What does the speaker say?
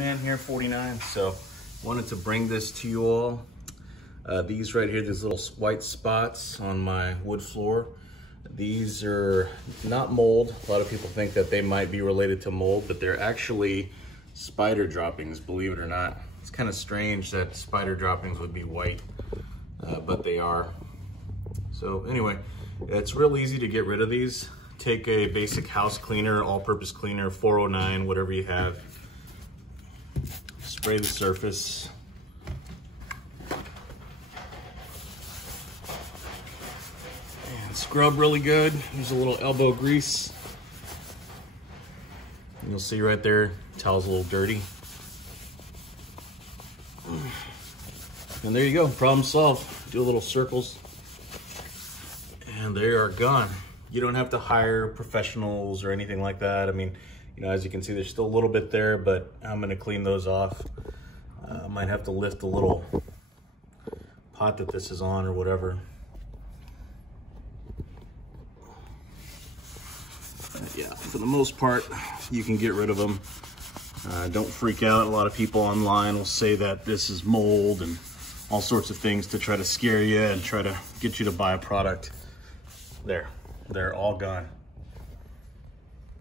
Man here 49. So wanted to bring this to you all. These right here, these little white spots on my wood floor, these are not mold. A lot of people think that they might be related to mold, but they're actually spider droppings, believe it or not. It's kind of strange that spider droppings would be white, but they are. So anyway, it's real easy to get rid of these. Take a basic house cleaner, all-purpose cleaner, 409, whatever you have. Spray the surface. And scrub really good. Use a little elbow grease. And you'll see right there, towel's a little dirty. And there you go, problem solved. Do a little circles. And they are gone. You don't have to hire professionals or anything like that. I mean, you know, as you can see, there's still a little bit there, but I'm gonna clean those off. I might have to lift the little pot that this is on or whatever. Yeah, for the most part, you can get rid of them. Don't freak out. A lot of people online will say that this is mold and all sorts of things to try to scare you and try to get you to buy a product. They're all gone.